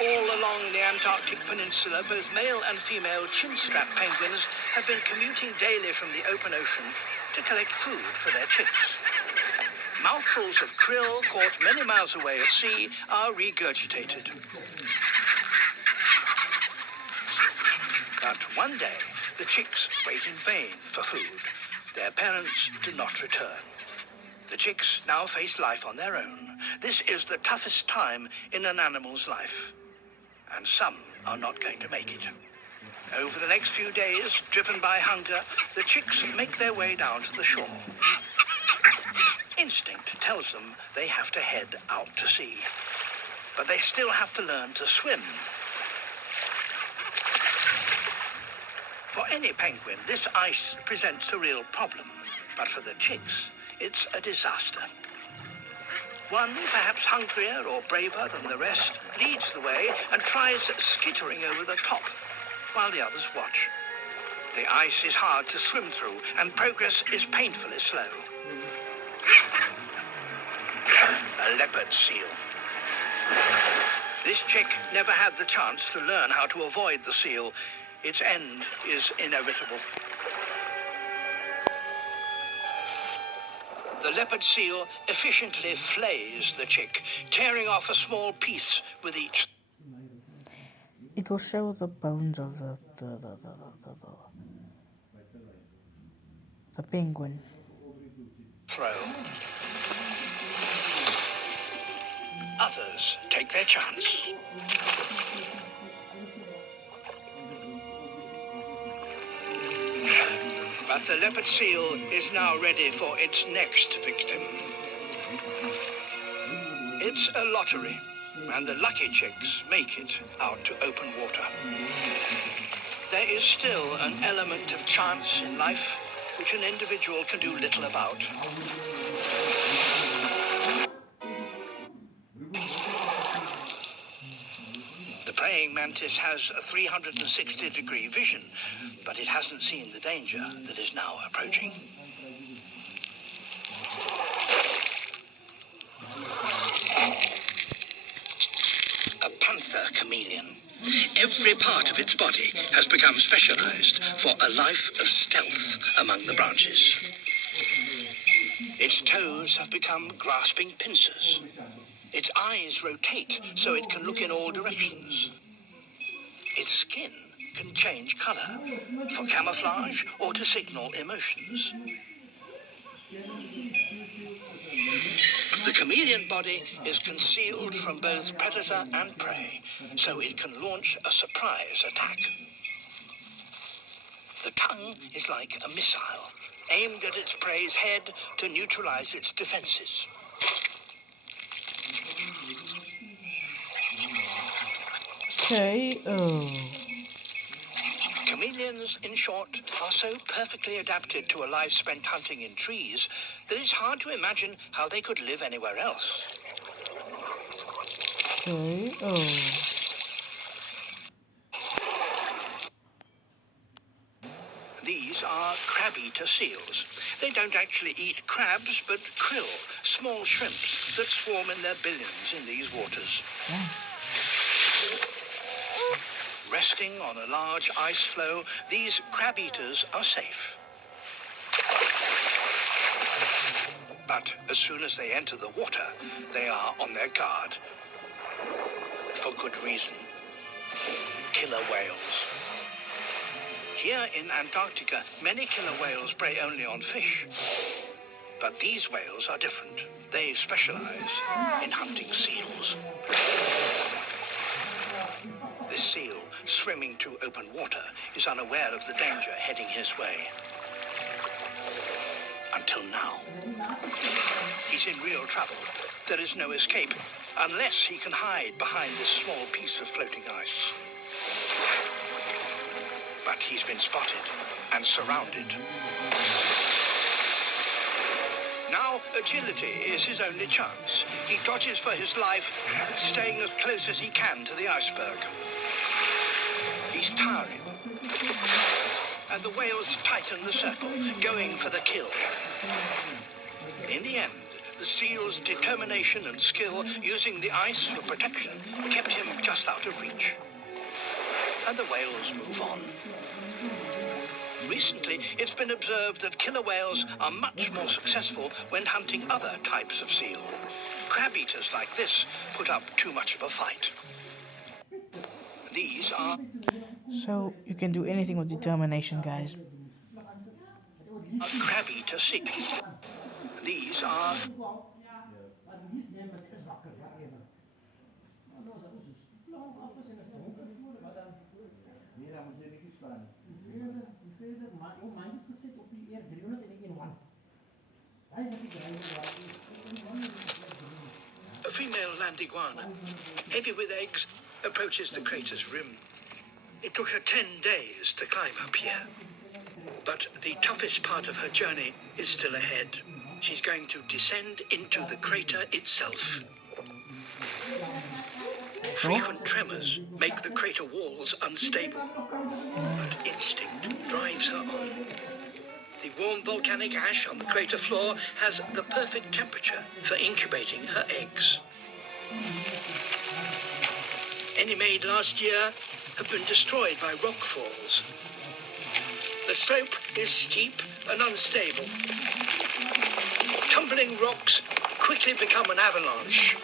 All along the Antarctic Peninsula, both male and female chin-strap penguins have been commuting daily from the open ocean to collect food for their chicks. Mouthfuls of krill caught many miles away at sea are regurgitated. But one day, the chicks wait in vain for food. Their parents do not return. The chicks now face life on their own. This is the toughest time in an animal's life. And some are not going to make it. Over the next few days, driven by hunger, the chicks make their way down to the shore. Instinct tells them they have to head out to sea. But they still have to learn to swim. For any penguin, this ice presents a real problem. But for the chicks, it's a disaster. One, perhaps hungrier or braver than the rest, leads the way and tries skittering over the top, while the others watch. The ice is hard to swim through, and progress is painfully slow. A leopard seal. This chick never had the chance to learn how to avoid the seal. Its end is inevitable. The leopard seal efficiently flays the chick, tearing off a small piece with each. It will show the bones of the penguin. Throw. Others take their chance. But the leopard seal is now ready for its next victim. It's a lottery, and the lucky chicks make it out to open water. There is still an element of chance in life which an individual can do little about. The praying mantis has a 360-degree vision, but it hasn't seen the danger that is now approaching. A panther chameleon. Every part of its body has become specialized for a life of stealth among the branches. Its toes have become grasping pincers. Its eyes rotate so it can look in all directions. Its skin can change color for camouflage or to signal emotions. The chameleon body is concealed from both predator and prey, so it can launch a surprise attack. The tongue is like a missile, aimed at its prey's head to neutralize its defenses. Chameleons, in short, are so perfectly adapted to a life spent hunting in trees that it's hard to imagine how they could live anywhere else. These are crab-eater seals. They don't actually eat crabs, but krill, small shrimps that swarm in their billions in these waters. Resting on a large ice floe, these crab-eaters are safe. But as soon as they enter the water, they are on their guard. For good reason. Killer whales. Here in Antarctica, many killer whales prey only on fish. But these whales are different. They specialize in hunting seals. This seal, swimming to open water, is unaware of the danger heading his way. Until now. He's in real trouble. There is no escape, unless he can hide behind this small piece of floating ice. But he's been spotted and surrounded. Now, agility is his only chance. He dodges for his life, staying as close as he can to the iceberg. He's towering. And the whales tighten the circle, going for the kill. In the end, The seal's determination and skill using the ice for protection kept him just out of reach. And the whales move on. Recently, it's been observed that killer whales are much more successful when hunting other types of seal. Crab-eaters like this put up too much of a fight. These are... So you can do anything with determination, guys. crab-eater seal. These are... A female land iguana, heavy with eggs, approaches the crater's rim. It took her 10 days to climb up here. But the toughest part of her journey is still ahead. She's going to descend into the crater itself. Frequent tremors make the crater walls unstable, but instinct drives her on. The warm volcanic ash on the crater floor has the perfect temperature for incubating her eggs. Any made last year have been destroyed by rock falls. The slope is steep and unstable. Tumbling rocks quickly become an avalanche.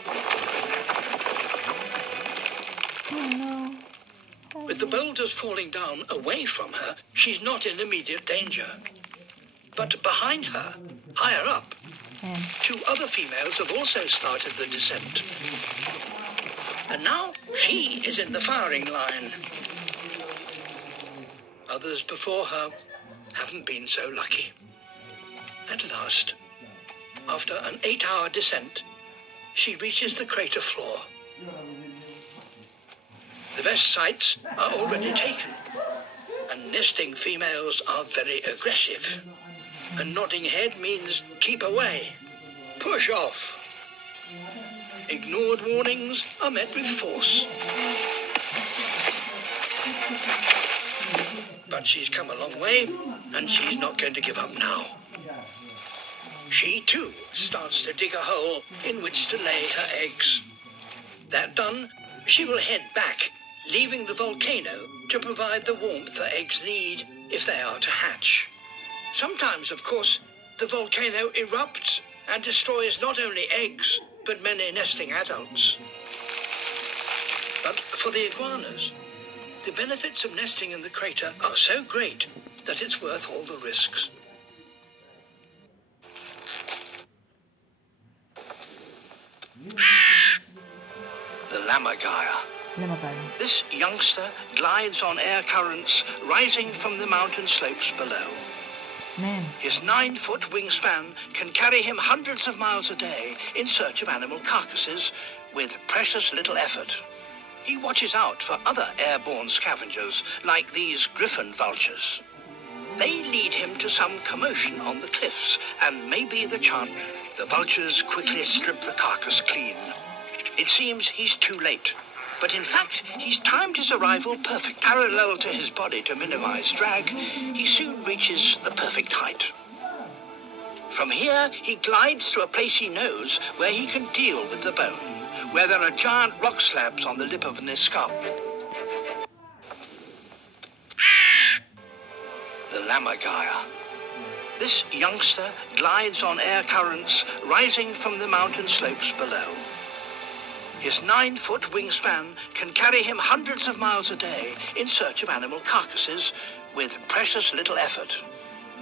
With the boulders falling down away from her, she's not in immediate danger. But behind her, higher up, 2 other females have also started the descent. And now she is in the firing line. Others before her haven't been so lucky. At last, after an 8-hour descent, she reaches the crater floor. The best sites are already taken, and nesting females are very aggressive. A nodding head means keep away, push off. Ignored warnings are met with force. But she's come a long way, and she's not going to give up now. She, too, starts to dig a hole in which to lay her eggs. That done, she will head back, leaving the volcano to provide the warmth the eggs need if they are to hatch. Sometimes, of course, the volcano erupts and destroys not only eggs, but many nesting adults. But for the iguanas, the benefits of nesting in the crater are so great that it's worth all the risks. The lammergeier. This youngster glides on air currents rising from the mountain slopes below. Man. His 9-foot wingspan can carry him hundreds of miles a day in search of animal carcasses with precious little effort. He watches out for other airborne scavengers like these griffon vultures. They lead him to some commotion on the cliffs and maybe the chance. The vultures quickly strip the carcass clean. It seems he's too late. But in fact, he's timed his arrival perfect. Parallel to his body to minimize drag, he soon reaches the perfect height. From here, he glides to a place he knows where he can deal with the bone, where there are giant rock slabs on the lip of an escarpment. The lammergeier. This youngster glides on air currents rising from the mountain slopes below. His 9-foot wingspan can carry him hundreds of miles a day in search of animal carcasses with precious little effort.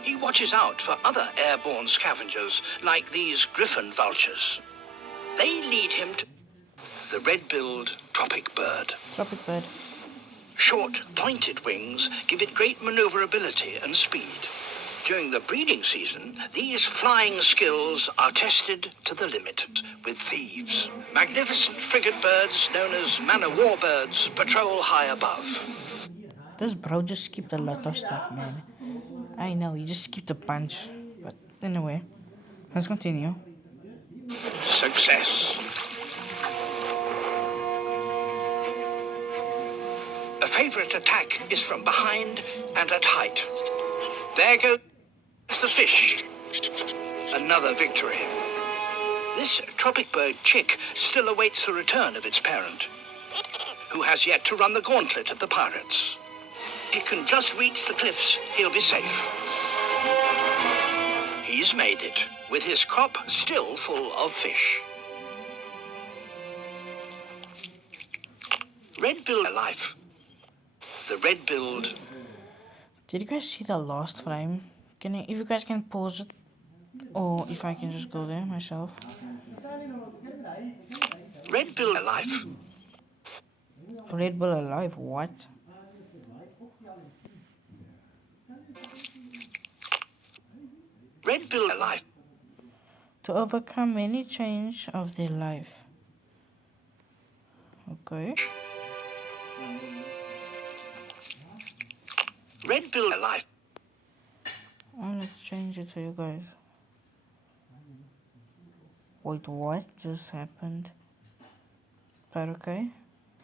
He watches out for other airborne scavengers like these griffon vultures. They lead him to the red-billed tropic bird. Tropic bird. Short, pointed wings give it great maneuverability and speed. During the breeding season, these flying skills are tested to the limit with thieves. Magnificent frigate birds known as man-of-war birds patrol high above. This bro just skipped a lot of stuff, man. I know, he just skipped a bunch. But anyway, let's continue. Success. A favorite attack is from behind and at height. There goes the fish. Another victory. This tropic bird chick still awaits the return of its parent, who has yet to run the gauntlet of the pirates. He can just reach the cliffs, he'll be safe. He's made it, with his crop still full of fish. Red-billed life. The red-billed. Did you guys see the last frame? If you guys can pause it, or if I can just go there myself. Red-billed life. Red Bull alive? What? Red-billed life. To overcome any change of their life. Okay. Red-billed life. Oh, let's change it to you guys. Wait, what just happened? But okay,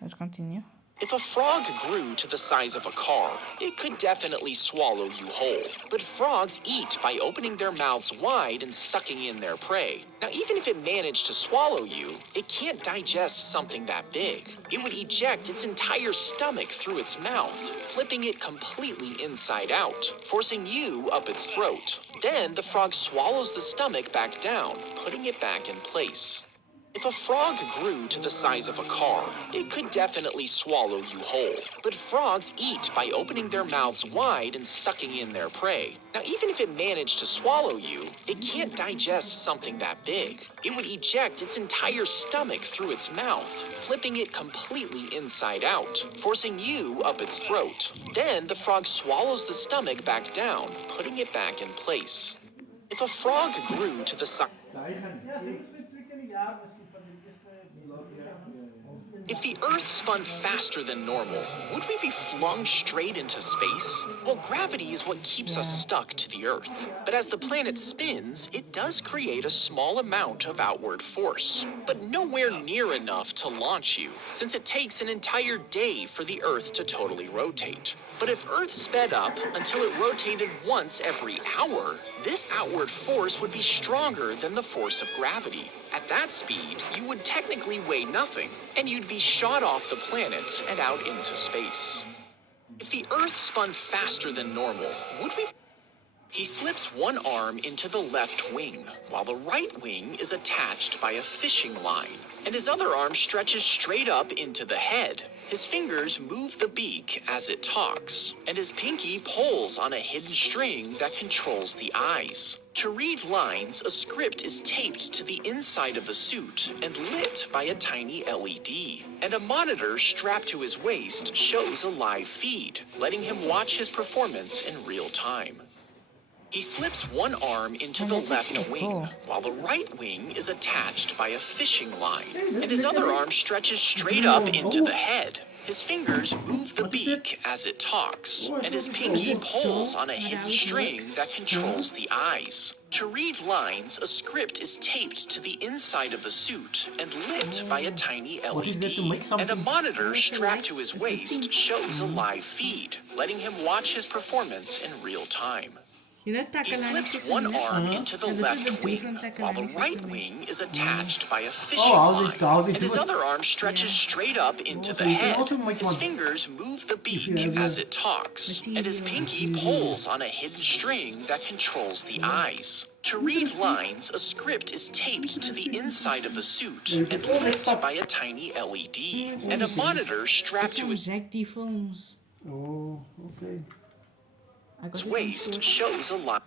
let's continue. If a frog grew to the size of a car, it could definitely swallow you whole. But frogs eat by opening their mouths wide and sucking in their prey. Now, even if it managed to swallow you, it can't digest something that big. It would eject its entire stomach through its mouth, flipping it completely inside out, forcing you up its throat. Then the frog swallows the stomach back down, putting it back in place. If a frog grew to the size of a car, it could definitely swallow you whole. But frogs eat by opening their mouths wide and sucking in their prey. Now, even if it managed to swallow you, it can't digest something that big. It would eject its entire stomach through its mouth, flipping it completely inside out, forcing you up its throat. Then the frog swallows the stomach back down, putting it back in place. If a frog grew to the size... If the Earth spun faster than normal, would we be flung straight into space? Well, gravity is what keeps us stuck to the Earth. But as the planet spins, it does create a small amount of outward force, but nowhere near enough to launch you, since it takes an entire day for the Earth to totally rotate. But if Earth sped up until it rotated once every hour, this outward force would be stronger than the force of gravity. At that speed, you would technically weigh nothing, and you'd be shot off the planet and out into space. If the Earth spun faster than normal, would we... He slips one arm into the left wing, while the right wing is attached by a fishing line, and his other arm stretches straight up into the head. His fingers move the beak as it talks, and his pinky pulls on a hidden string that controls the eyes. To read lines, a script is taped to the inside of the suit and lit by a tiny LED. And a monitor strapped to his waist shows a live feed, letting him watch his performance in real time. He slips one arm into the left wing, while the right wing is attached by a fishing line, and his other arm stretches straight up into the head. His fingers move the beak as it talks, and his pinky pulls on a hidden string that controls the eyes. To read lines, a script is taped to the inside of the suit and lit by a tiny LED, and a monitor strapped to his waist shows a live feed, letting him watch his performance in real time. He slips one arm into the left wing, while the right wing is attached by a fishing line, and his other arm stretches straight up into the head. His fingers move the beak as it talks, and his pinky pulls on a hidden string that controls the eyes. To read lines, a script is taped to the inside of the suit and lit by a tiny LED, and a monitor strapped to his waist shows a line.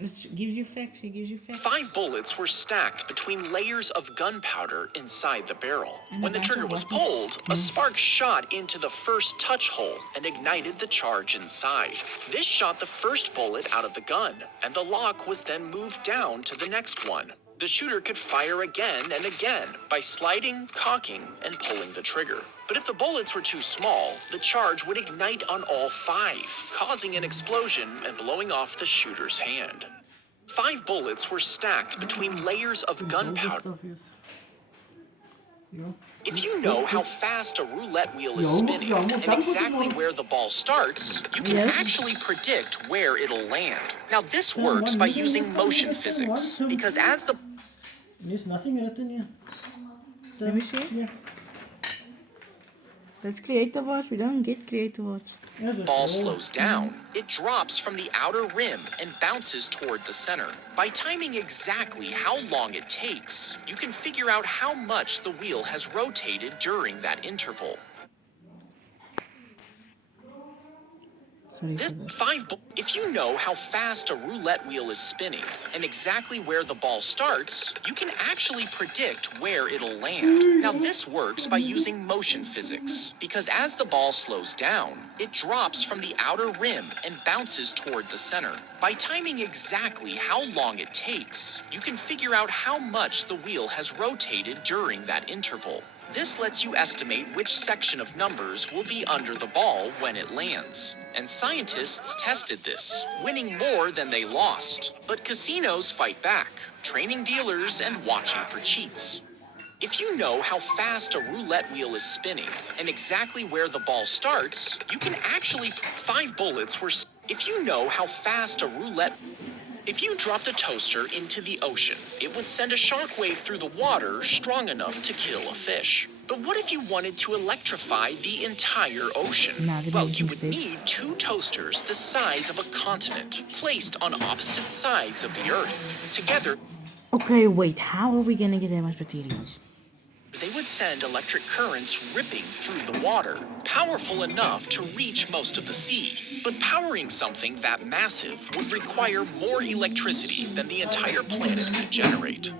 It gives you facts, it gives you facts. 5 bullets were stacked between layers of gunpowder inside the barrel. When the trigger was pulled, a spark shot into the first touch hole and ignited the charge inside. This shot the first bullet out of the gun, and the lock was then moved down to the next one. The shooter could fire again and again by sliding, cocking, and pulling the trigger. But if the bullets were too small, the charge would ignite on all 5, causing an explosion and blowing off the shooter's hand. 5 bullets were stacked between layers of gunpowder. If you know how fast a roulette wheel is spinning and exactly where the ball starts, you can actually predict where it'll land. Now this works by using motion physics, because as the There's nothing written here. Let me see. Yeah. That's creative watch. We don't get creative watch. There's a Ball hole. slows down, it drops from the outer rim and bounces toward the center. By timing exactly how long it takes, you can figure out how much the wheel has rotated during that interval. Sorry This for that. if you know how fast a roulette wheel is spinning and exactly where the ball starts, you can actually predict where it'll land. Now this works by using motion physics, because as the ball slows down, it drops from the outer rim and bounces toward the center. By timing exactly how long it takes, you can figure out how much the wheel has rotated during that interval. This lets you estimate which section of numbers will be under the ball when it lands. And scientists tested this, winning more than they lost. But casinos fight back, training dealers and watching for cheats. If you know how fast a roulette wheel is spinning and exactly where the ball starts, you can actually 5 bullets were if you know how fast a roulette If you dropped a toaster into the ocean, it would send a shockwave through the water strong enough to kill a fish. But what if you wanted to electrify the entire ocean? Nah, they Well, don't you do would this. need 2 toasters the size of a continent, placed on opposite sides of the Earth. Together, Okay, wait. How are we gonna get that much materials? they would send electric currents ripping through the water, powerful enough to reach most of the sea. But powering something that massive would require more electricity than the entire planet could generate.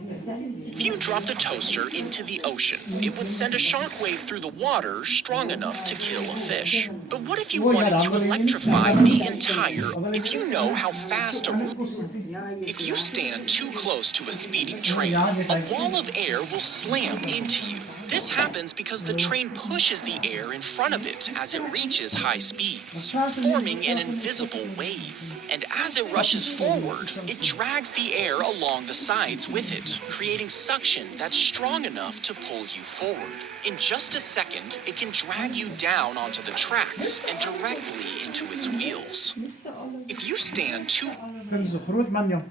If you dropped a toaster into the ocean, it would send a shockwave through the water strong enough to kill a fish. But what if you wanted to electrify the entire... If you know how fast If you stand too close to a speeding train, a wall of air will slam into you. This happens because the train pushes the air in front of it as it reaches high speeds, forming an invisible wave. And as it rushes forward, it drags the air along the sides with it, creating suction that's strong enough to pull you forward. In just a second, it can drag you down onto the tracks and directly into its wheels. If you stand too Klinkt zo'n groot man, joh.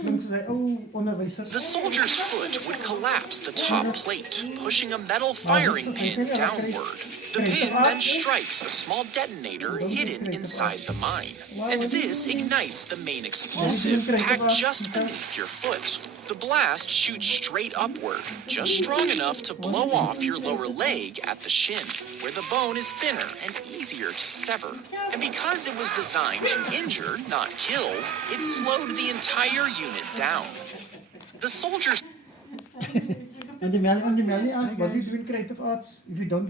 Klinkt zo'n onderwijzer. The soldier's foot would collapse the top plate, pushing a metal firing pin downward. The pin then strikes a small detonator hidden inside the mine, and this ignites the main explosive packed just beneath your foot. The blast shoots straight upward, just strong enough to blow off your lower leg at the shin, where the bone is thinner and easier to sever. And because it was designed to injure, not kill, it slowed the entire unit down. The soldiers And die melding asked, what do you do in creative arts if you don't